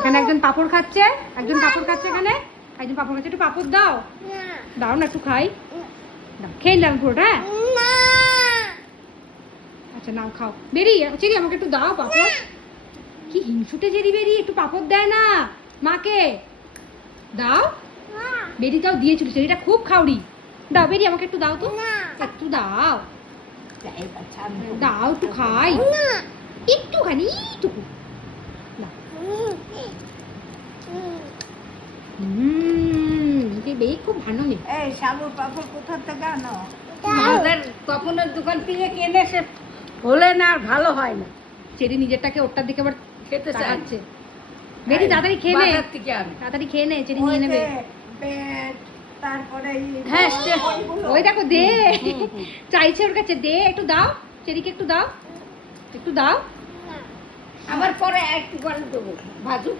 এখানে একজন পাপড় খাচ্ছে, একজন পাপড় খাচ্ছে, এখানে একজন পাপড় খাচ্ছে। একটু পাপড় দাও, দাও না, একটু খাই, দাও, খেয়ে নিলাম পুরোটা। হ্যাঁ আচ্ছা নাও, খাও। বেরি চেরি আমাকে একটু দাও পাপড়। কি হিংসুটে জেরি বেরি, একটু পাপড় দেয় না মাকে। দাও বেরি, দাও, দিয়েছিল চেরিটা খুব খাওড়ি। দাও বেরি, আমাকে একটু দাও তো, একটু দাও, দাও একটু খাই, একটুখানি, এইটুকু। বেরি খুব ভালো নেই। এই সাবুর পাপড় কোথা থেকে আনো? আমাদের তপনের দোকান থেকে কিনে সে হলে না আর ভালো হয় না। চেরি নিজেরটাকে ওরটার দিকে আবার খেতে চাচ্ছে। বেরি তাড়াতাড়ি খেয়ে নে, বাজার থেকে আনো। তাড়াতাড়ি খেয়ে নে, চেরি নিয়ে নেবে। তারপরে হ্যাঁ ওই দেখো, দে, চাইছে ওর কাছে, দে একটু দাও, চেরিকে একটু দাও, একটু দাও। আবার পরে একটু করে দেবো ভাজু।